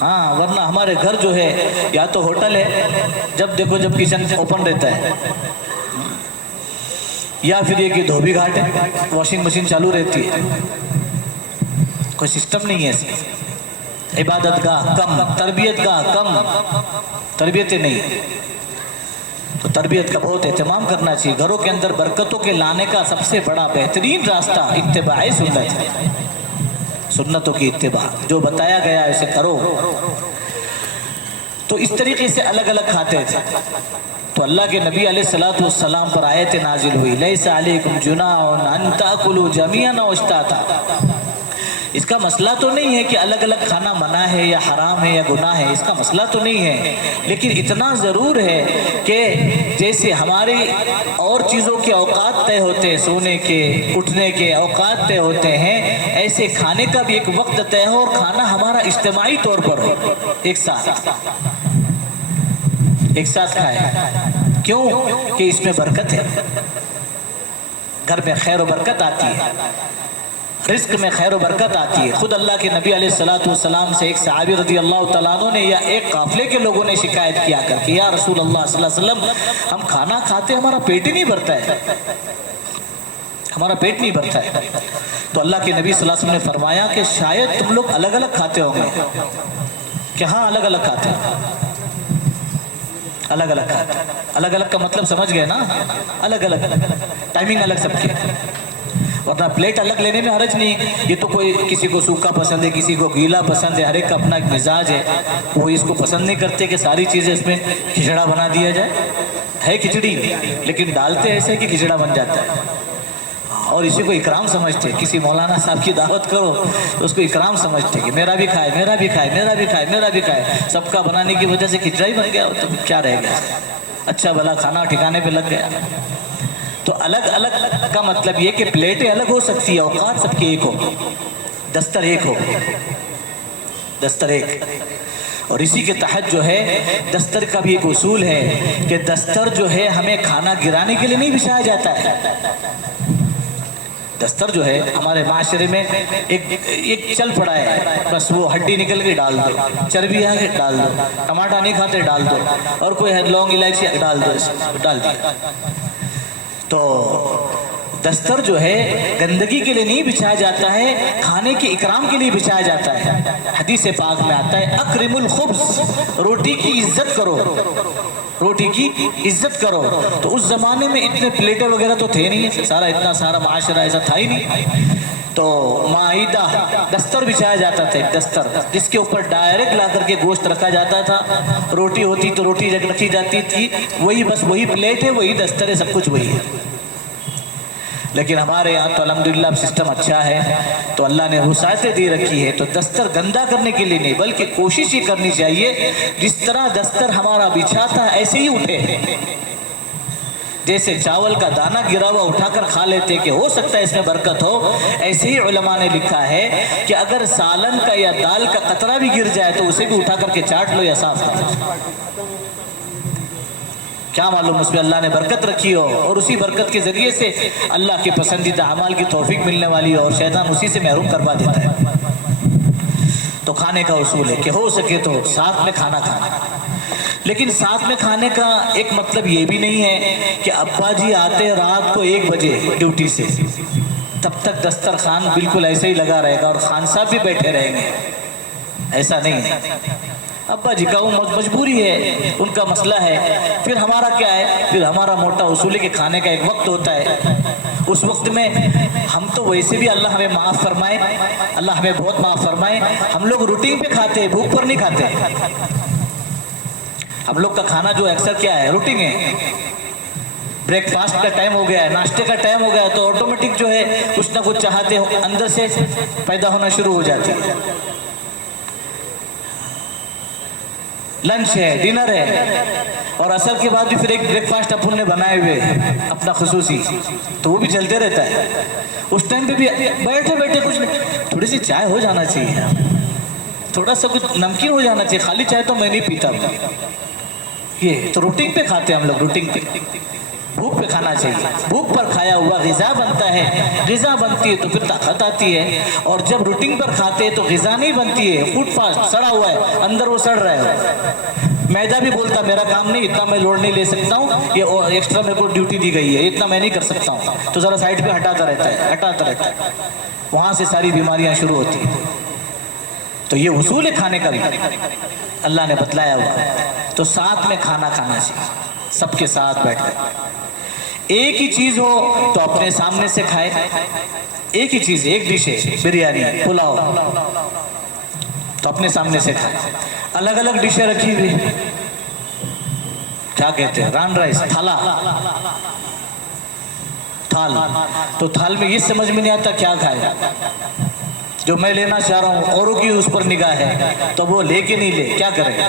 ہاں ورنہ ہمارے گھر جو ہے یا تو ہوٹل ہے، جب دیکھو جب کچن اوپن رہتا ہے، یا پھر یہ کہ دھوبی گھاٹ ہے، واشنگ مشین چالو رہتی ہے، کوئی سسٹم نہیں ہے ایسے، عبادت گاہ کم، تربیت گاہ کم، تربیتیں نہیں، تو تربیت کا بہت اہتمام کرنا چاہیے۔ گھروں کے اندر برکتوں کے لانے کا سب سے بڑا بہترین راستہ اتباع سنت ہے، سنتوں کی اتباع، جو بتایا گیا اسے کرو۔ تو اس طریقے سے الگ الگ کھاتے تھے۔ تو اللہ کے نبی علیہ الصلوۃ والسلام پر آیت نازل ہوئی، لیس علیکم جناح ان تاکلوا جمیعا او اشتاتا۔ اس کا مسئلہ تو نہیں ہے کہ الگ الگ کھانا منع ہے یا حرام ہے یا گناہ ہے، اس کا مسئلہ تو نہیں ہے، لیکن اتنا ضرور ہے کہ جیسے ہماری اور چیزوں کے اوقات طے ہوتے ہیں، سونے کے اٹھنے کے اوقات طے ہوتے ہیں، ایسے کھانے کا بھی ایک وقت طے ہو اور کھانا ہمارا اجتماعی طور پر ہو، ایک ساتھ کھائے۔ کیوں کہ اس میں برکت ہے، گھر میں خیر و برکت آتی ہے، رزق میں خیر و برکت آتی ہے۔ خود اللہ کے نبی علیہ الصلوۃ والسلام سے ایک صحابی رضی اللہ تعالیٰ عنہ نے یا ایک قافلے کے لوگوں نے شکایت کیا کر کہ یا رسول اللہ صلی اللہ علیہ وسلم، ہم کھانا کھاتے ہمارا پیٹ ہی نہیں بھرتا ہے، ہمارا پیٹ نہیں بھرتا ہے۔ تو اللہ کے نبی صلی اللہ علیہ وسلم نے فرمایا کہ شاید تم لوگ الگ الگ کھاتے ہوں گے، کہ ہاں الگ الگ کھاتے ہیں، الگ الگ کھاتے ہیں۔ الگ الگ کا مطلب سمجھ گئے نا، الگ الگ ٹائمنگ الگ سب کی، ورنہ پلیٹ الگ لینے میں حرج نہیں۔ یہ تو کوئی کسی کو سوکھا پسند ہے، کسی کو گیلا پسند ہے، ہر ایک کا اپنا ایک مزاج ہے، وہ اس کو پسند نہیں کرتے کہ ساری چیزیں اس میں کھچڑا بنا دیا جائے، ہے کھچڑی لیکن ڈالتے ایسے کہ کھچڑا بن جاتا ہے، اور اسی کو اکرام سمجھتے۔ کسی مولانا صاحب کی دعوت کرو تو اس کو اکرام سمجھتے کہ میرا بھی کھائے، میرا بھی کھائے، میرا بھی کھائے، میرا بھی کھائے، سب کا بنانے کی وجہ سے کھچڑا ہی بن گیا تو کیا رہ گیا، اچھا بھلا کھانا ٹھکانے پہ لگ گیا۔ تو الگ الگ کا مطلب یہ کہ پلیٹیں الگ ہو سکتی ہے، اوقات سب کے ایک ہو، دستر ایک ہو، دستر ایک۔ اور اسی کے تحت جو ہے دستر کا بھی ایک اصول ہے کہ دستر جو ہے ہمیں کھانا گرانے کے لیے نہیں بچھایا جاتا ہے۔ دستر جو ہے ہمارے معاشرے میں ایک چل پڑا ہے، بس وہ ہڈی نکل کے ڈال دو، چربی آ کے ڈال دو، ٹماٹر نہیں کھاتے ڈال دو، اور کوئی لونگ الائچی ڈال دو، ڈال دیا۔ تو دستر جو ہے گندگی کے لیے نہیں بچھایا جاتا ہے، کھانے کے اکرام کے لیے بچھایا جاتا ہے۔ حدیث پاک میں آتا ہے اکرم الخبز، روٹی کی عزت کرو، روٹی کی عزت کرو۔ تو اس زمانے میں اتنے پلیٹیں وغیرہ تو تھے نہیں، سارا اتنا سارا معاشرہ ایسا تھا ہی نہیں، تو مائدہ دستر بچھایا جاتا تھا، ایک دستر جس کے اوپر ڈائریکٹ لا کر کے گوشت رکھا جاتا تھا، روٹی ہوتی تو روٹی رکھی جاتی تھی، وہی بس وہی پلیٹ ہے، وہی دستر ہے، سب کچھ وہی ہے۔ لیکن ہمارے یہاں تو الحمدللہ سسٹم اچھا ہے، تو اللہ نے وسعتیں دی رکھی ہے، تو دستر گندا کرنے کے لیے نہیں بلکہ کوشش یہ کرنی چاہیے جس طرح دستر ہمارا بچھاتا ہے ایسے ہی اٹھے، جیسے چاول کا دانہ گرا ہوا اٹھا کر کھا لیتے کہ ہو سکتا ہے اس میں برکت ہو، ایسے ہی علماء نے لکھا ہے کہ اگر سالن کا یا دال کا قطرہ بھی گر جائے تو اسے بھی اٹھا کر کے چاٹ لو یا صاف کر لو، کیا معلوم اس میں اللہ نے برکت رکھی ہو، اور اسی برکت کے ذریعے سے اللہ کے پسندیدہ اعمال کی توفیق ملنے والی ہو، اور شیطان اسی سے محروم کروا دیتا ہے۔ تو کھانے کا اصول ہے کہ ہو سکے تو ساتھ میں کھانا کھانا، لیکن ساتھ میں کھانے کا ایک مطلب یہ بھی نہیں ہے کہ ابا جی آتے رات کو 1 بجے ڈیوٹی سے، تب تک دسترخوان بالکل ایسے ہی لگا رہے گا اور خان صاحب بھی بیٹھے رہیں گے، ایسا نہیں ہے۔ ابا جی کا وہ مجبوری ہے، ان کا مسئلہ ہے، پھر ہمارا کیا ہے، پھر ہمارا موٹا اصول ہے کہ کھانے کا ایک وقت ہوتا ہے، اس وقت میں ہم تو ویسے بھی اللہ ہمیں معاف فرمائے، اللہ ہمیں بہت معاف فرمائے، ہم لوگ روٹین پہ کھاتے ہیں، بھوک پر نہیں کھاتے۔ ہم لوگ کا کھانا جو اکثر کیا ہے، روٹین ہے، بریک فاسٹ کا ٹائم ہو گیا ہے، ناشتے کا ٹائم ہو گیا ہے، تو آٹومیٹک جو ہے کچھ نہ کچھ چاہتے اندر سے پیدا ہونا شروع ہو جاتی ہے۔ لنچ ہے، ڈنر ہے، اور عصر کے بعد بھی پھر ایک بریک فاسٹ اپن نے بنائے ہوئے اپنا خصوصی، تو وہ بھی چلتے رہتا ہے۔ اس ٹائم پہ بھی بیٹھے بیٹھے کچھ تھوڑی سی چائے ہو جانا چاہیے، تھوڑا سا کچھ نمکین ہو جانا چاہیے، خالی چائے تو میں نہیں پیتا۔ یہ تو روٹین پہ کھاتے ہیں ہم لوگ، روٹین پہ۔ بھوک پہ کھانا چاہیے. بھوک پر کھایا ہوا غذا بنتا ہے, غذا بنتی ہے تو پھر طاقت آتی ہے. اور جب روٹین پر کھاتے ہیں تو غذا نہیں بنتی ہے, فوڈ فاسٹ سڑا ہوا ہے, اندر وہ سڑ رہا ہے. میدا بھی بولتا میرا کام نہیں, اتنا میں لوڈ نہیں لے سکتا ہوں, یہ ایکسٹرا میرے کو ڈیوٹی دی گئی ہے, اتنا میں نہیں کر سکتا ہوں, تو ذرا سائڈ پہ ہٹاتا رہتا ہے. وہاں سے ساری بیماریاں شروع ہوتی ہیں. تو یہ اصول ہے کھانے کا بھی اللہ نے بتلایا ہوا. تو ساتھ میں کھانا کھانا چاہیے, سب کے ساتھ بیٹھ کر. ایک ہی چیز ہو تو اپنے سامنے سے کھائے, ایک ہی چیز, ایک ڈش ہے بریانی پلاؤ تو اپنے سامنے سے کھائے. الگ الگ ڈشیں رکھی ہوئی, کیا کہتے ہیں, ران رائس, تھالا, تھال. تو تھال میں یہ سمجھ میں نہیں آتا کیا کھائے. جو میں لینا چاہ رہا ہوں اوروں کی اس پر نگاہ ہے تو وہ لے کے نہیں لے, کیا کرے.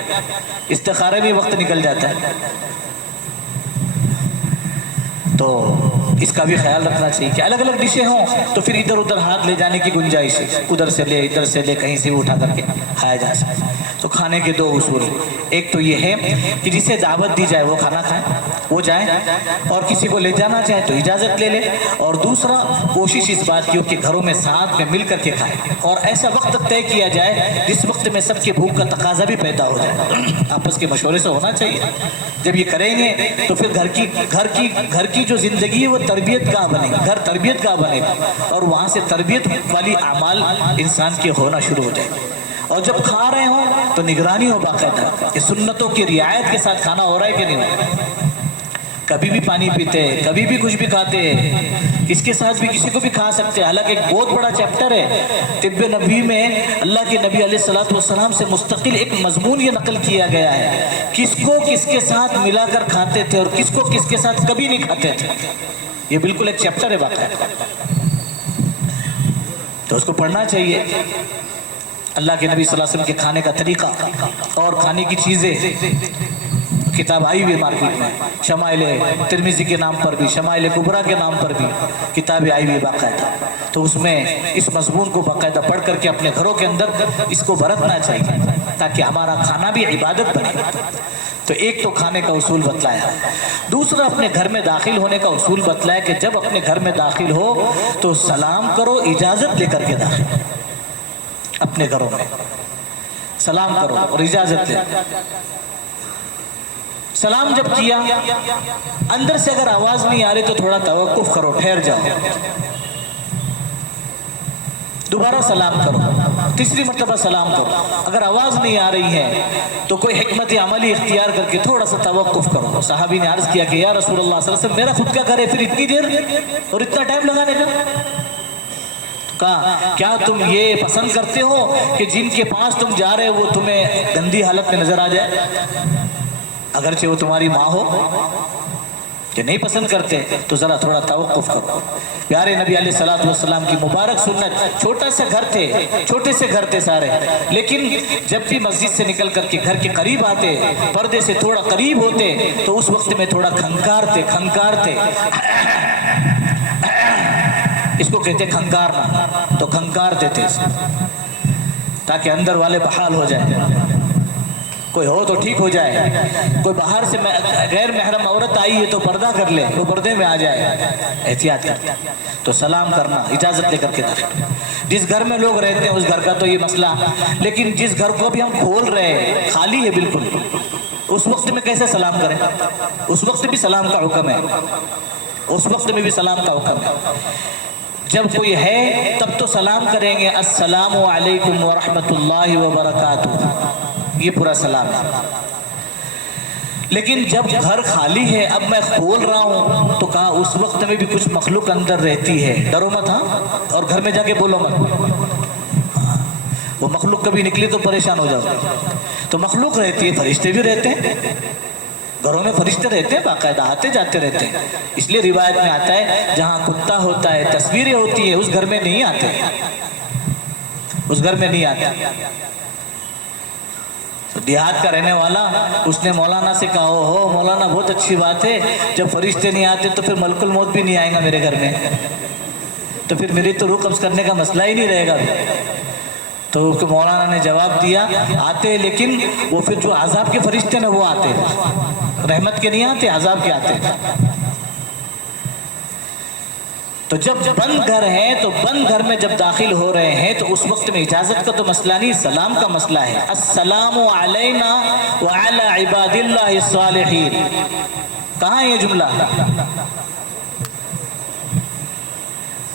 استخارے میں وقت نکل جاتا ہے. تو اس کا بھی خیال رکھنا چاہیے کہ الگ الگ ڈشیں ہوں تو پھر ادھر ادھر ہاتھ لے جانے کی گنجائش ہے, ادھر سے لے ادھر سے لے, کہیں سے بھی اٹھا کر کے کھایا جا سکتا. تو کھانے کے 2 اصول, ایک تو یہ ہے کہ جسے دعوت دی جائے وہ کھانا کھائے, وہ جائے, اور کسی کو لے جانا چاہے تو اجازت لے لے. اور دوسرا کوشش اس بات کی ہو کہ گھروں میں ساتھ میں مل کر کے کھائے, اور ایسا وقت طے کیا جائے جس وقت میں سب کے بھوک کا تقاضا بھی پیدا ہو جائے. آپس کے مشورے سے ہونا چاہیے. جب یہ کریں گے تو پھر گھر کی جو زندگی ہے وہ تربیت گاہ بنے گی, گھر تربیت گاہ بنے گا, اور وہاں سے تربیت والی اعمال انسان کے ہونا شروع ہو جائے. اور جب کھا رہے ہوں تو نگرانی ہو باقاعدہ کہ سنتوں کی رعایت کے ساتھ کھانا ہو رہا ہے کہ نہیں ہو رہا ہے. کبھی بھی پانی پیتے, کبھی بھی کچھ بھی کھاتے, کس کے ساتھ بھی کسی کو بھی کھا سکتے. حالانکہ ایک بہت بڑا چیپٹر ہے طب نبی میں, اللہ کے نبی علیہ السلام سے مستقل ایک مضمون یہ نقل کیا گیا ہے, کس کو کس کے ساتھ ملا کر کھاتے تھے اور کس کو کس کے ساتھ کبھی نہیں کھاتے تھے. یہ بالکل ایک چیپٹر ہے باقاعدہ, تو اس کو پڑھنا چاہیے. اللہ کے نبی صلی اللہ علیہ وسلم کے کھانے کا طریقہ اور کھانے کی چیزیں, کتاب آئی ہوئی مارکیٹ میں, شمائل ترمذی کے نام پر بھی, شمائل کبریٰ کے نام پر بھی کتابیں آئی ہوئی باقاعدہ. تو اس میں اس مضمون کو باقاعدہ پڑھ کر کے اپنے گھروں کے اندر اس کو برتنا چاہیے تاکہ ہمارا کھانا بھی عبادت بنے. تو ایک تو کھانے کا اصول بتلایا. دوسرا اپنے گھر میں داخل ہونے کا اصول بتلایا کہ جب اپنے گھر میں داخل ہو تو سلام کرو, اجازت لے کر کے داخل. اپنے گھروں میں سلام کرو اور اجازت لے. سلام جب کیا, اندر سے اگر آواز نہیں آ رہی تو تھوڑا توقف کرو, ٹھہر جاؤ, دوبارہ سلام کرو, تیسری مرتبہ سلام کرو. اگر آواز نہیں آ رہی ہے تو کوئی حکمت عملی اختیار کر کے تھوڑا سا توقف کرو. صحابی نے عرض کیا کہ یا رسول اللہ صلی اللہ علیہ وسلم, میرا خود کا گھر ہے, پھر اتنی دیر اور اتنا ٹائم لگانے کا. کہا کیا تم یہ پسند کرتے ہو کہ جن کے پاس تم جا رہے ہو وہ تمہیں گندی حالت میں نظر آ جائے, اگرچہ وہ تمہاری ماں ہو؟ کہ نہیں پسند کرتے تو ذرا تھوڑا توقف کرو. پیارے نبی علیہ الصلوۃ والسلام کی مبارک سنت, چھوٹا سا گھر تھے, چھوٹے سے گھر تھے سارے, لیکن جب بھی مسجد سے نکل کر کے گھر کے قریب آتے, پردے سے تھوڑا قریب ہوتے تو اس وقت میں تھوڑا کھنکارتے. اس کو کہتے کھنکارنا, تو کھنکارتے تھے تاکہ اندر والے بحال ہو جائے. کوئی ہو تو ٹھیک ہو جائے, کوئی باہر سے غیر محرم عورت آئی ہے تو پردہ کر لے, وہ پردے میں آ جائے, احتیاط کرتے. تو سلام کرنا, اجازت لے کر کے داخل. جس گھر میں لوگ رہتے ہیں اس گھر کا تو یہ مسئلہ, لیکن جس گھر کو بھی ہم کھول رہے ہیں, خالی ہے بالکل, اس وقت میں کیسے سلام کریں؟ اس وقت بھی سلام کا حکم ہے, اس وقت میں بھی سلام کا حکم ہے. جب کوئی ہے تب تو سلام کریں گے, السلام علیکم ورحمۃ اللہ وبرکاتہ, یہ پورا سلام ہے. لیکن جب گھر خالی ہے, اب میں کھول رہا ہوں, تو کہا اس وقت میں بھی کچھ مخلوق اندر رہتی ہے, ڈرو مت. ہاں, اور گھر میں جا کے بولو مت, وہ مخلوق کبھی نکلی تو پریشان ہو جاؤ. تو مخلوق رہتی ہے, فرشتے بھی رہتے ہیں, گھروں میں فرشتے رہتے ہیں, باقاعدہ آتے جاتے رہتے ہیں. اس لیے روایت میں آتا ہے جہاں کتا ہوتا ہے, تصویریں ہوتی ہیں, اس گھر میں نہیں آتے, اس گھر میں نہیں آتے. تو دیہات کا رہنے والا, اس نے مولانا سے کہا, ہو مولانا بہت اچھی بات ہے, جب فرشتے نہیں آتے تو پھر ملک الموت بھی نہیں آئے گا میرے گھر میں, تو پھر میری تو روح قبض کرنے کا مسئلہ ہی نہیں رہے گا. تو مولانا نے جواب دیا, آتے لیکن وہ پھر جو عذاب کے فرشتے ہیں وہ آتے, رحمت کے نہیں آتے, عذاب کے آتے. تو جب بند گھر ہیں تو بند گھر میں جب داخل ہو رہے ہیں تو اس وقت میں اجازت کا تو مسئلہ نہیں، سلام کا مسئلہ ہے۔ السلام علینا وعلی عباد اللہ الصالحین، کہاں یہ جملہ؟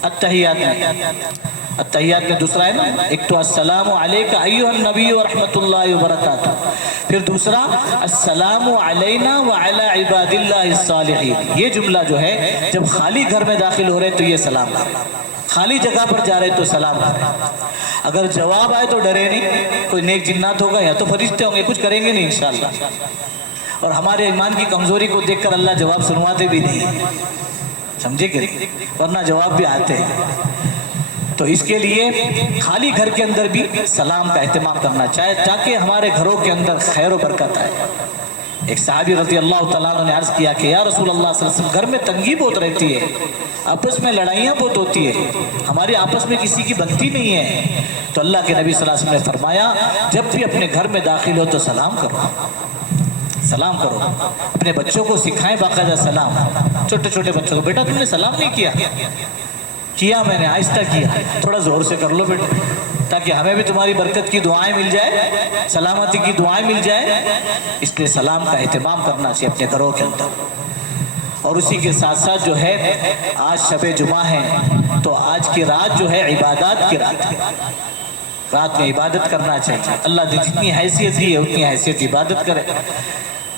التحیات میں، التحیات میں دوسرا ہے نا، ایک تو السلام علیک ایھا النبی ورحمۃ اللہ وبرکاتہ، پھر دوسرا السلام علینا وعلی عباد اللہ الصالحین۔ یہ جملہ جو ہے جب خالی گھر میں داخل ہو رہے تو یہ سلام کریں، خالی جگہ پر جا رہے تو سلام کریں۔ اگر جواب آئے تو ڈرے نہیں، کوئی نیک جنات ہوگا یا تو فرشتے ہوں گے، کچھ کریں گے نہیں انشاءاللہ، اور ہمارے ایمان کی کمزوری کو دیکھ کر اللہ جواب سنواتے بھی نہیں، سمجھے کہ ورنہ جواب بھی آتے ہیں۔ تو اس کے لیے خالی گھر کے اندر بھی سلام کا اہتمام کرنا چاہے تاکہ ہمارے گھروں کے اندر خیر و برکت آئے۔ ایک صحابی رضی اللہ تعالیٰ عنہ نے عرض کیا کہ یا رسول اللہ صلی اللہ علیہ وسلم، گھر میں تنگی بہت رہتی ہے، آپس میں لڑائیاں بہت ہوتی ہے، ہماری آپس میں کسی کی بنتی نہیں ہے۔ تو اللہ کے نبی صلی اللہ علیہ وسلم نے فرمایا جب بھی اپنے گھر میں داخل ہو تو سلام کرو، سلام کرو۔ اپنے بچوں کو سکھائیں باقاعدہ سلام، چھوٹے چھوٹے بچوں کو، بیٹا تم نے سلام نہیں کیا؟ کیا میں نے، آہستہ کیا، تھوڑا زور سے کر لو بیٹا، تاکہ ہمیں بھی تمہاری برکت کی دعائیں مل جائے، سلامتی کی دعائیں مل جائے۔ اس لیے سلام کا اہتمام کرنا چاہیے اپنے گھروں کے اندر۔ اور اسی کے ساتھ ساتھ جو ہے آج شب جمعہ ہے تو آج کی رات جو ہے عبادات کی رات ہے، رات میں عبادت کرنا چاہیے۔ اللہ نے جتنی حیثیت دی ہے اتنی حیثیت عبادت کرے۔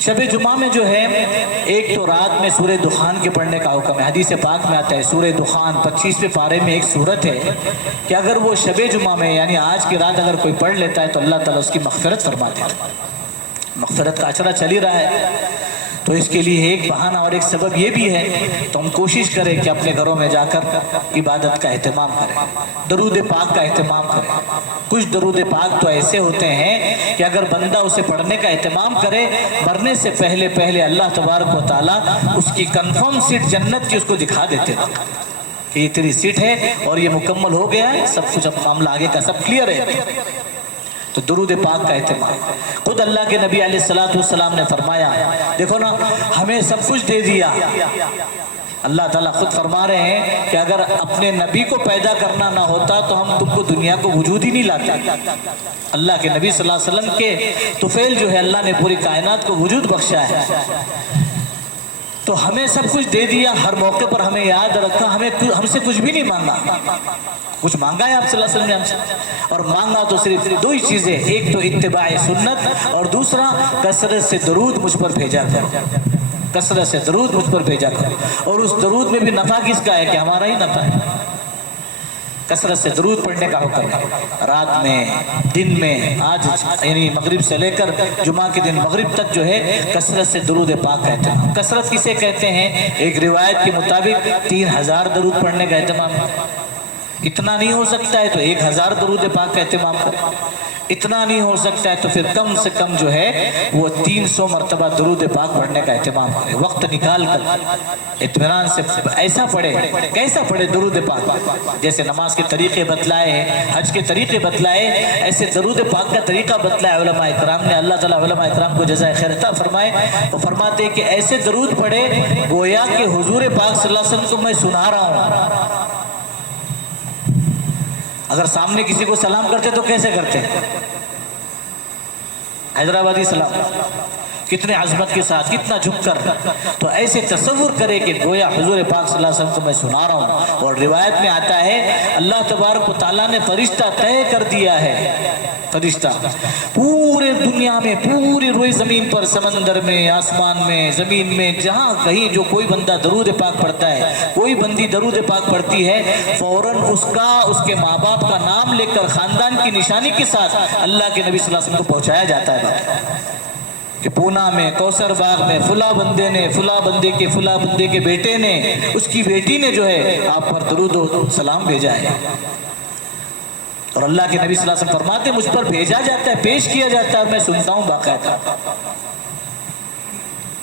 شب جمعہ میں جو ہے ایک تو رات میں سورہ دخان کے پڑھنے کا حکم ہے، حدیث پاک میں آتا ہے سورہ دخان 25ویں پارے میں ایک سورت ہے کہ اگر وہ شب جمعہ میں یعنی آج کی رات اگر کوئی پڑھ لیتا ہے تو اللہ تعالیٰ اس کی مغفرت فرما دیتا ہے۔ مغفرت کا اچرا چل ہی رہا ہے، تو اس کے لیے ایک بہانہ اور ایک سبب یہ بھی ہے تو ہم کوشش کریں کہ اپنے گھروں میں جا کر عبادت کا اہتمام کریں، درود پاک کا اہتمام کریں۔ کچھ درود پاک تو ایسے ہوتے ہیں کہ اگر بندہ اسے پڑھنے کا اہتمام کرے مرنے سے پہلے پہلے اللہ تبارک و تعالیٰ اس کی کنفرم سیٹ جنت کی اس کو دکھا دیتے ہیں کہ یہ تیری سیٹ ہے اور یہ مکمل ہو گیا ہے، سب کچھ اب معاملہ آگے کا سب کلیئر ہے۔ تو درود پاک کا اہتمام، خود اللہ کے نبی علیہ السلام نے فرمایا، دیکھو نا ہمیں سب کچھ دے دیا، اللہ تعالیٰ خود فرما رہے ہیں کہ اگر اپنے نبی کو پیدا کرنا نہ ہوتا تو ہم تم کو دنیا کو وجود ہی نہیں لاتے۔ اللہ کے نبی صلی اللہ علیہ وسلم کے طفیل جو ہے اللہ نے پوری کائنات کو وجود بخشا ہے، تو ہمیں سب کچھ دے دیا، ہر موقع پر ہمیں یاد رکھا، ہم سے کچھ بھی نہیں مانگا۔ کچھ مانگا ہے آپ صلی اللہ علیہ وسلم نے ہم سے، اور مانگا تو صرف دو ہی چیزیں، ایک تو اتباع سنت اور دوسرا کثرت سے درود مجھ پر بھیجا کر، کثرت سے درود مجھ پر بھیجا کر۔ اور اس درود میں بھی نفع کس کا ہے کہ ہمارا ہی نفع ہے۔ کثرت سے درود پڑھنے کا حکم ہے، رات میں، دن میں، آج یعنی مغرب سے لے کر جمعہ کے دن مغرب تک جو ہے کثرت سے درود پاک کا اہتمام۔ کثرت کسے کہتے ہیں؟ ایک روایت کے مطابق 3000 درود پڑھنے کا اہتمام ہے۔ اتنا نہیں ہو سکتا ہے تو 1000 درود پاک کا اہتمام کریں، اتنا نہیں ہو سکتا ہے تو پھر کم سے کم جو ہے وہ 300 مرتبہ درود پاک پڑھنے کا اہتمام کریں، وقت نکال کر اطمینان سے ایسا پڑھے، کیسا پڑھے درود پاک؟ جیسے نماز کے طریقے بتلائے ہیں، حج کے طریقے بتلائے، ایسے درود پاک کا طریقہ بتلایا علماء اکرام نے۔ اللہ تعالیٰ علماء اکرام کو جزائے خیر عطا فرمائے۔ وہ فرماتے ہیں کہ ایسے درود پڑھے گویا کہ حضور پاک صلی اللہ علیہ وسلم کو میں سنا رہا ہوں۔ اگر سامنے کسی کو سلام کرتے تو کیسے کرتے ہیں؟ حیدرآبادی سلام، کتنے عظمت کے ساتھ، کتنا جھک کر، تو ایسے تصور کرے کہ گویا حضور پاک صلی اللہ علیہ وسلم کو میں سنا رہا ہوں۔ اور روایت میں آتا ہے اللہ تبارک و تعالیٰ نے فرشتہ طے کر دیا ہے، فرشتہ پورے دنیا میں، پوری روئے زمین پر، سمندر میں، آسمان میں، زمین میں، جہاں کہیں جو کوئی بندہ درود پاک پڑھتا ہے، کوئی بندی درود پاک پڑھتی ہے، فوراً اس کا، اس کے ماں باپ کا نام لے کر خاندان کی نشانی کے ساتھ اللہ کے نبی صلی اللہ علیہ وسلم کو پہنچایا جاتا ہے کہ پونا میں، کوثر باغ میں فلاں بندے نے، فلاں بندے کے، فلاں بندے کے بیٹے نے، اس کی بیٹی نے جو ہے آپ پر درود و سلام بھیجا ہے۔ اور اللہ کے نبی صلی اللہ علیہ وسلم فرماتے مجھ پر بھیجا جاتا ہے، پیش کیا جاتا ہے، اور میں سنتا ہوں باقاعدہ۔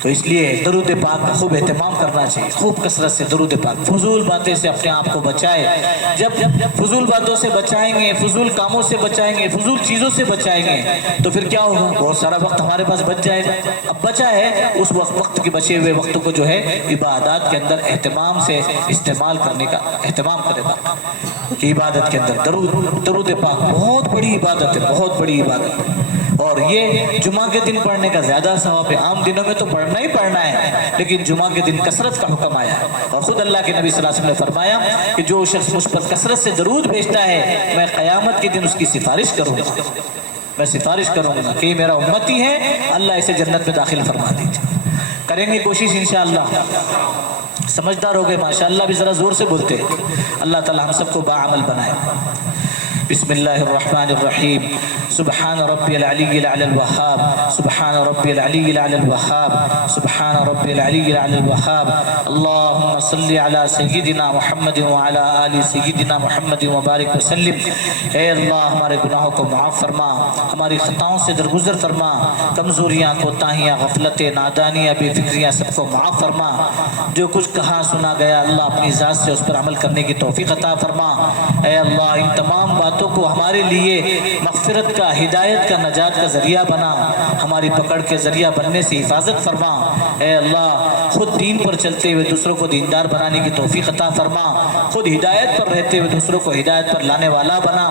تو اس لیے درود پاک کا خوب اہتمام کرنا چاہیے، خوب کثرت سے درود پاک، فضول باتیں سے اپنے آپ کو بچائے۔ جب فضول باتوں سے بچائیں گے، فضول کاموں سے بچائیں گے، فضول چیزوں سے بچائیں گے تو پھر کیا ہوگا؟ بہت سارا وقت ہمارے پاس بچ جائے گا۔ اب بچا ہے اس وقت کے بچے ہوئے وقت کو جو ہے عبادات کے اندر اہتمام سے استعمال کرنے کا اہتمام کرے گا کہ عبادت کے اندر درود پاک بہت بڑی عبادت ہے، بہت بڑی عبادت ہے۔ اور یہ جمعہ کے دن پڑھنے کا زیادہ ثواب ہے۔ عام دنوں میں تو پڑھنا ہی پڑھنا ہے، لیکن جمعہ کے دن کثرت کا حکم آیا ہے۔ اور خود اللہ کے نبی صلی اللہ علیہ وسلم نے فرمایا کہ جو شخص مجھ پر کثرت سے درود بھیجتا ہے میں قیامت کے دن اس کی سفارش کروں گا، میں سفارش کروں گا کہ یہ میرا امتی ہے، اللہ اسے جنت میں داخل فرما دیجیے۔ کریں گے کوشش انشاءاللہ۔ سمجھدار ہو گئے ماشاءاللہ، بھی ذرا زور سے بولتے ہیں۔ اللہ تعالی ہم سب کو باعمل بنائے۔ بسم اللہ الرحمن الرحیم۔ سبحان ربی العلی الاعلی الوہاب، سبحان ربی العلی الاعلی الوہاب، سبحان ربی العلی الاعلی الوہاب۔ اللہم صلی علی سیدنا محمد وعلی آل سیدنا محمد وبارک وسلم۔ اے اللہ ہمارے گناہوں کو معاف فرما، ہماری خطاؤں سے درگزر فرما، کمزوریاں، کوتاہیاں، غفلتیں، نادانیاں، بے فکریاں سب کو معاف فرما۔ جو کچھ کہا سنا گیا اللہ اپنی ذات سے اس پر عمل کرنے کی توفیق عطا فرما۔ اے اللہ ان تمام باتوں کو ہمارے لیے مغفرت کا، ہدایت کا، نجات کا ذریعہ بنا، ہماری پکڑ کے ذریعہ بننے سے حفاظت فرما۔ اے اللہ خود دین پر چلتے ہوئے دوسروں کو دیندار بنانے کی توفیق عطا فرما، خود ہدایت پر رہتے ہوئے دوسروں کو ہدایت پر لانے والا بنا۔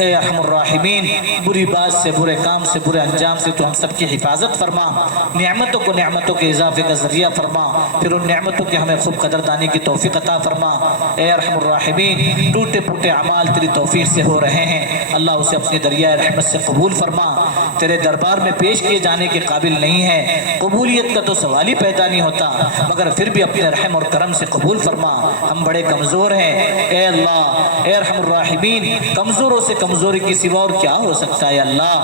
اے ارحم الراحمین بری بات سے، برے کام سے، برے انجام سے تو ہم سب کی حفاظت فرما، نعمتوں کو نعمتوں کے اضافے کا ذریعہ فرما، پھر ان نعمتوں کی ہمیں خوب قدردانی کی توفیق عطا فرما۔ اے ارحم الراحمین ٹوٹے پھوٹے اعمال تیری توفیق سے ہو رہے ہیں، اللہ اسے اپنی دریائے رحمت سے قبول فرما۔ تیرے دربار میں پیش کیے جانے کے قابل نہیں ہے، قبولیت کا تو سوال ہی پیدا نہیں ہوتا، مگر پھر بھی اپنے رحم اور کرم سے قبول فرما۔ ہم بڑے کمزور ہیں اے اللہ، اے ارحم الراحمین کمزوروں سے کمزوری کی سوا اور کیا ہو سکتا ہے اللہ؟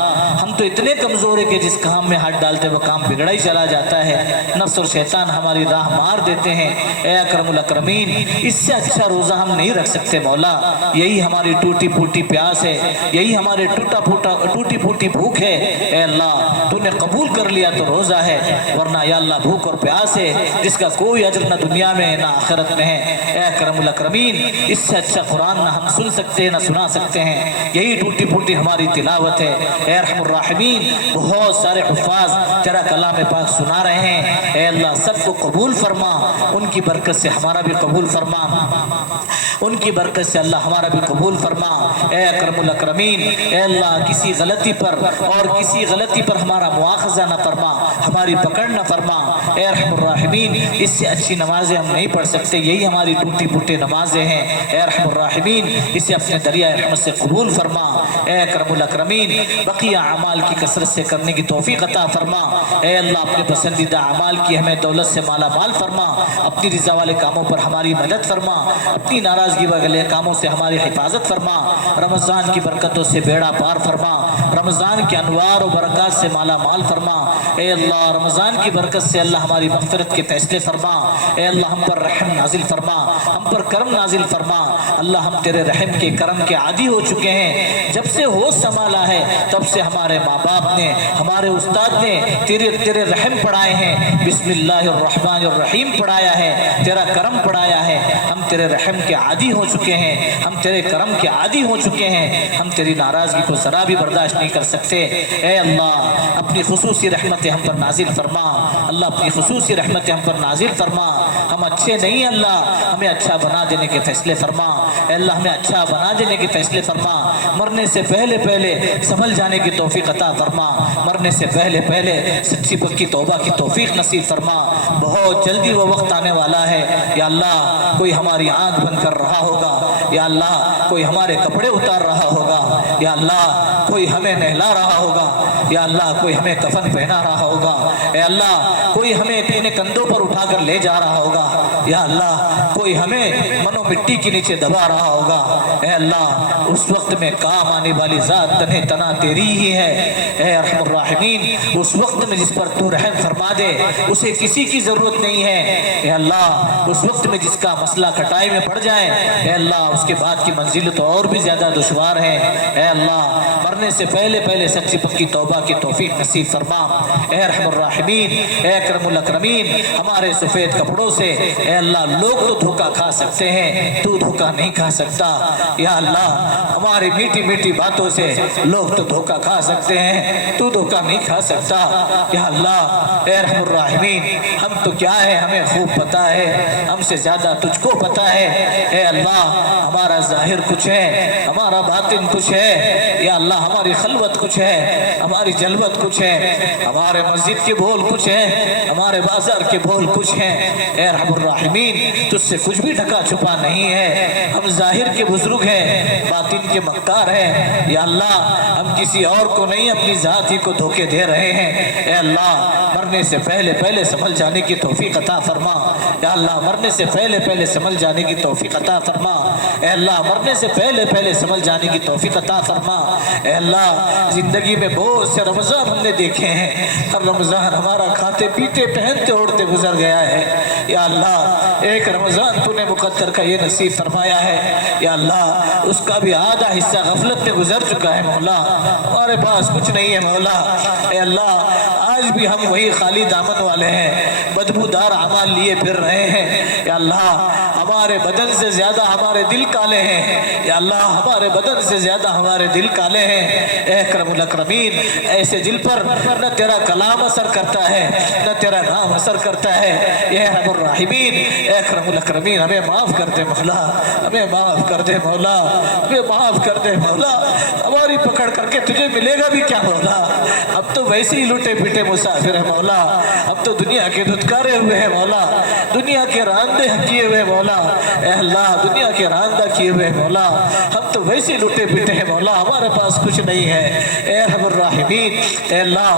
ہم تو اتنے کمزور ہیں کہ جس کام میں ہاتھ ڈالتے وہ کام بگڑا ہی چلا جاتا ہے، نفس اور شیطان ہماری راہ مار دیتے ہیں۔ اے اکرم الاکرمین اس سے اچھا روزہ ہم نہیں رکھ سکتے مولا، یہی ہماری ٹوٹی پھوٹی پیاس ہے، یہی ہمارے ٹوٹی پھوٹی بھوک ہے۔ اے اللہ تو نے قبول کر لیا تو روزہ ہے، ورنہ یا اللہ بھوک اور پیاس ہے جس کا کوئی اجر نہ دنیا میں نہ آخرت میں ہے۔ اے اکرم الاکرمین اس سے اچھا قرآن نہ ہم سن سکتے ہیں نہ سنا سکتے ہیں، یہی ٹوٹی پھوٹی ہماری تلاوت ہے۔ اے ارحم الراحمین بہت سارے حفاظ تیرا کلام پاک سنا رہے ہیں، اے اللہ سب کو قبول فرما، ان کی برکت سے ہمارا بھی قبول فرما، ان کی برکت سے اللہ ہمارا بھی قبول فرما۔ اے اکرم الاکرمین اے اللہ کسی غلطی پر اور کسی غلطی پر ہمارا مواخذہ نہ فرما، ہماری پکڑ نہ فرما۔ اے ارحم الراحمین اس سے اچھی نمازیں ہم نہیں پڑھ سکتے، یہی ہماری ٹوٹی پھوٹی نمازیں ہیں۔ اے ارحم الراحمین اسے اپنے دریائے رحمت سے قبول فرما۔ اے اکرم الاکرمین بقیہ اعمال کی کثرت سے کرنے کی توفیق عطا فرما۔ اے اللہ اپنے پسندیدہ اعمال کی ہمیں دولت سے مالا مال فرما، اپنی رضا والے کاموں پر ہماری مدد فرما، اپنی ناراضگی والے کاموں سے ہماری حفاظت فرما، رمضان کی برکتوں سے بیڑا پار فرما، رمضان کے انوار و برکات سے مالا مال فرما۔ اے اللہ رمضان کی برکت سے اللہ ہماری مغفرت کے فیصلے فرما۔ اے اللہ ہم پر رحم نازل فرما، ہم پر کرم نازل فرما۔ اللہ ہم تیرے رحم کے کرم کے عادی ہو چکے ہیں، جب سے ہوش سنبھالا ہے تب سے ہمارے ماں باپ نے، ہمارے استاد نے تیرے رحم پڑھائے ہیں، بسم اللہ الرحمن الرحیم پڑھایا ہے، تیرا کرم پڑھایا ہے۔ ہم تیرے رحم کے عادی ہو چکے ہیں، ہم تیرے کرم کے عادی ہو چکے ہیں، ہم تیری ناراضگی کو ذرا بھی برداشت نہیں کر سکتے۔ اے اللہ اپنی خصوصی رحمتیں ہم پر نازل فرما، اللہ اپنی خصوصی رحمتیں ہم پر نازل فرما۔ ہم اچھے نہیں اللہ ہمیں اچھا بنا دینے کے فیصلے فرما، اے اللہ ہمیں اچھا بنا دینے کے فیصلے فرما، مرنے سے پہلے سنبھل جانے کی توفیق عطا فرما، مرنے سے پہلے سچی پکی توبہ کی توفیق نصیب فرما۔ بہت جلدی وہ وقت آنے والا ہے یا اللہ کوئی ہماری آنکھ بند کر رہا ہوگا، یا اللہ کوئی ہمارے کپڑے اتار رہا ہوگا، یا اللہ کوئی ہمیں نہلا رہا ہوگا، یا اللہ کوئی ہمیں کفن پہنا رہا ہوگا، اے اللہ کوئی ہمیں اپنے کندھوں پر اٹھا کر لے جا رہا ہوگا، یا اللہ کوئی ہمیں منو مٹی کے نیچے دبا رہا ہوگا۔ اے اللہ اس وقت میں کام آنے والی ذات تنہ تنا تیری ہی ہے۔ اے ارحم الراحمین اس وقت میں جس پر تو رحم فرما دے اسے کسی کی ضرورت نہیں ہے۔ اے اللہ اس وقت میں جس کا مسئلہ کٹائی میں پڑ جائے، اے اللہ اس کے بعد کی منزل تو اور بھی زیادہ دشوار ہے۔ اے اے اللہ مرنے سے پہلے پہلے سچی پکی توبہ کی توفیق نصیب فرما۔ اے ارحم الراحمین، اے اکرم الاکرمین، ہمارے سفید کپڑوں سے اے اللہ لوگ تو دھوکہ کھا سکتے ہیں، تو دھوکہ نہیں کھا سکتا۔ یا اللہ ہماری میٹھی میٹھی باتوں سے لوگ تو دھوکہ کھا سکتے ہیں، تو دھوکہ نہیں کھا سکتا۔ یا اللہ اے ارحم الراحمین، ہم تو کیا ہے ہمیں خوب پتا ہے، ہم سے زیادہ تجھ کو پتا ہے۔ اے اللہ ہمارا ظاہر کچھ ہے، ہمارا باطن کچھ ہے۔ یا اللہ ہماری خلوت کچھ ہے، ہماری جلوت کچھ ہے، ہمارے مسجد کے بول کچھ ہیں، ہمارے بازار کے بول کچھ ہیں۔ اے ارحم الراحمین تجھ سے کچھ بھی ڈھکا چھپا نہیں ہے، ہم ظاہر کے بزرگ ہیں، باطن کے مکار ہیں۔ یا اللہ ہم کسی اور کو نہیں اپنی ذات ہی کو دھوکے دے رہے ہیں۔ اے اللہ مرنے سے پہلے پہلے سنبھل جانے کی توفیق عطا فرما۔ یا اللہ مرنے سے پہلے پہلے سنبھل جانے کی توفیق عطا فرما۔ اے اللہ مرنے سے پہلے پہلے سنبھل جانے کی توفیق عطا فرما۔ اے اللہ زندگی میں بہت سے رمضان ہم نے دیکھے ہیں، ہر رمضان ہمارا کھاتے پیتے پہنتے اوڑھتے گزر گیا ہے۔ یا اللہ ایک رمضان تو نے مقدر کا یہ نصیب فرمایا ہے، یا اللہ اس کا بھی آدھا حصہ غفلت میں گزر چکا ہے مولا، ہمارے پاس کچھ نہیں ہے مولا۔ اے اللہ آج بھی ہم وہی خالی دامن والے ہیں، بدبودار اعمال لیے پھر رہے ہیں۔ یا اللہ ہمارے بدن سے زیادہ ہمارے دل کالے ہیں، یا اللہ ہمارے بدن سے زیادہ ہمارے دل کالے ہیں۔ اے اکرم الاکرمین ایسے دل پر نہ تیرا کلام اثر کرتا ہے، نہ تیرا نام اثر کرتا ہے۔ اے ارحم الراحمین اے اکرم الاکرمین ہمیں معاف کر دے مولا، ہمیں معاف کر دے مولا، ہمیں معاف کر دے مولا۔ ہماری پکڑ کر کے تجھے ملے گا بھی کیا مولا، اب تو ویسے ہی لوٹے پھٹے مسافر ہے مولا، اب تو دنیا کے دھتکارے ہوئے ہیں مولا، دنیا کے راندے کیے ہوئے مولا۔ اے اللہ دنیا کے راندہ کیے ہوئے مولا، ہم تو ویسے ہی لوٹے پھٹے ہیں مولا، ہمارے پاس کچھ نہیں ہے۔ اے ارحم الراحمین اے اللہ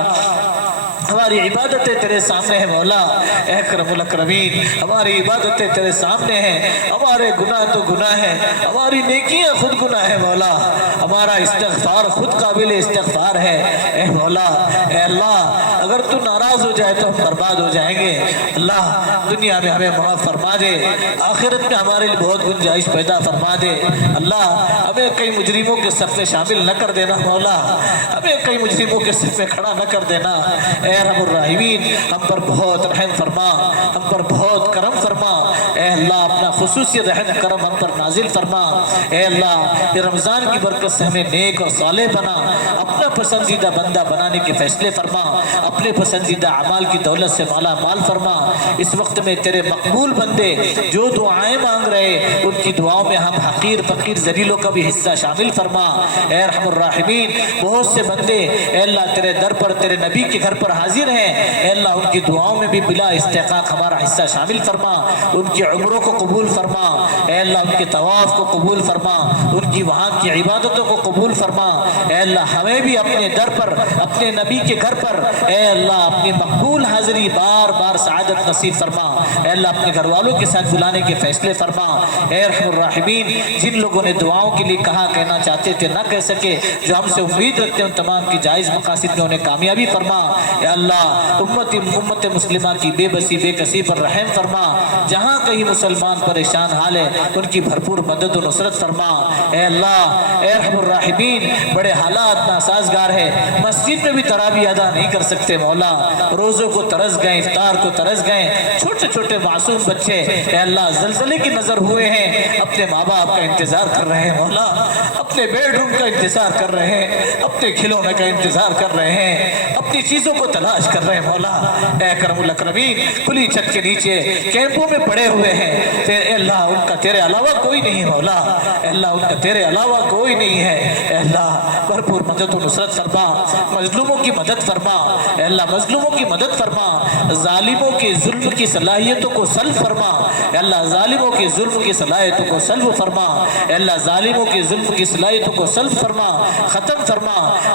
ہماری عبادتیں تیرے سامنے ہیں مولا۔ اے اکرم الاکرمین ہماری عبادتیں تیرے سامنے ہیں، ہمارے گناہ تو گناہ ہیں، ہماری نیکیاں خود گناہ ہے مولا، ہمارا استغفار خود قابل استغفار ہے۔ اے مولا اے اللہ اگر تو ناراض ہو جائے تو ہم برباد ہو جائیں گے۔ اللہ دنیا میں ہمیں معاف فرما دے، آخرت میں ہمارے لیے بہت گنجائش پیدا فرما دے۔ اللہ ہمیں کئی مجرموں کے صف میں شامل نہ کر دینا مولا، ہمیں کئی مجرموں کے صف میں کھڑا نہ کر دینا۔ اے ارحم الراحمین ہم پر بہت رحم فرما، ہم پر بہت کرم فرما۔ اے اللہ اپنا خصوصی رحم کرم ہم پر نازل فرما۔ اے اللہ یہ رمضان کی برکت سے ہمیں نیک اور صالح بنا، اپنا پسندیدہ بندہ بنانے کے فیصلے فرما، اپنے پسندیدہ اعمال کی دولت سے مالا مال فرما۔ اس وقت میں تیرے مقبول بندے جو دعائیں مانگ رہے ان کی دعاؤں میں ہم حقیر فقیر ذلیلوں کا بھی حصہ شامل فرما۔ اے ارحم الراحمین بہت سے بندے اے اللہ تیرے در پر تیرے نبی کے گھر پر حاضر ہیں، اے اللہ ان کی دعاؤں میں بھی بلا استحقاق ہمارا حصہ شامل فرما، ان کی عمروں کو قبول فرما۔ اے اللہ ان کے طواف کو قبول فرما، ان کی وہاں کی عبادتوں کو قبول فرما۔ اے اللہ ہمیں بھی اپنے در پر اپنے نبی کے گھر پر اے اللہ اپنی مقبول حاضری بار بار سعادت نصیب فرما۔ اے اللہ اپنے گھر والوں کے ساتھ بلانے کے فیصلے فرما۔ اے ارحم الراحمین جن لوگوں نے دعاؤں کے لیے کہا کہنا چاہتے تھے نہ کہہ سکے، جو ہم سے امید رکھتے ہیں ان تمام کی جائز مقاصد میں انہیں کامیابی فرما۔ اے اللہ امت مسلمہ کی بے بسی بے کسی پر رحم فرما، جہاں کہیں مسلمان پریشان حال ہے ان کی بھرپور مدد و نصرت فرما۔ اے اللہ اے ارحم الراحمین بڑے حالات ناسازگار ہے، مسجد میں بھی تراویح ادا نہیں کر سکتے مولا، روزوں کو ترس گئے، افطار کو ترس گئے، چھوٹے چھوٹے معصوم بچے اے اللہ زلزلے کی نظر ہوئے ہیں، اپنے ماں باپ کا انتظار کر رہے ہیں مولا، اپنے بیڈ روم کا انتظار کر رہے ہیں، اپنے کھلونے کا انتظار کر رہے ہیں، اپنی چیزوں کو تلاش کر رہے ہیں مولا۔ اے اکرم الاکرمین کھلی چھت کے نیچے کیمپوں میں پڑے ہوئے ہیں، اے اللہ ان کا تیرے علاوہ کوئی نہیں مولا، اے اللہ ان کا تیرے علاوہ کوئی نہیں ہے۔ اے اللہ بھرپور مدد و نصرت فرما، مظلوموں کی مدد فرما، اے اللہ مظلوموں کی مدد فرما، ظالموں کے ظلم کی صلاحیتوں کو سلب فرما، اے اللہ ظالموں کے ظلم کی صلاحیتوں کو سلب فرما، اے اللہ ظالموں کے ظلم کی صلاحیتوں کو سلب فرما، ختم فرما،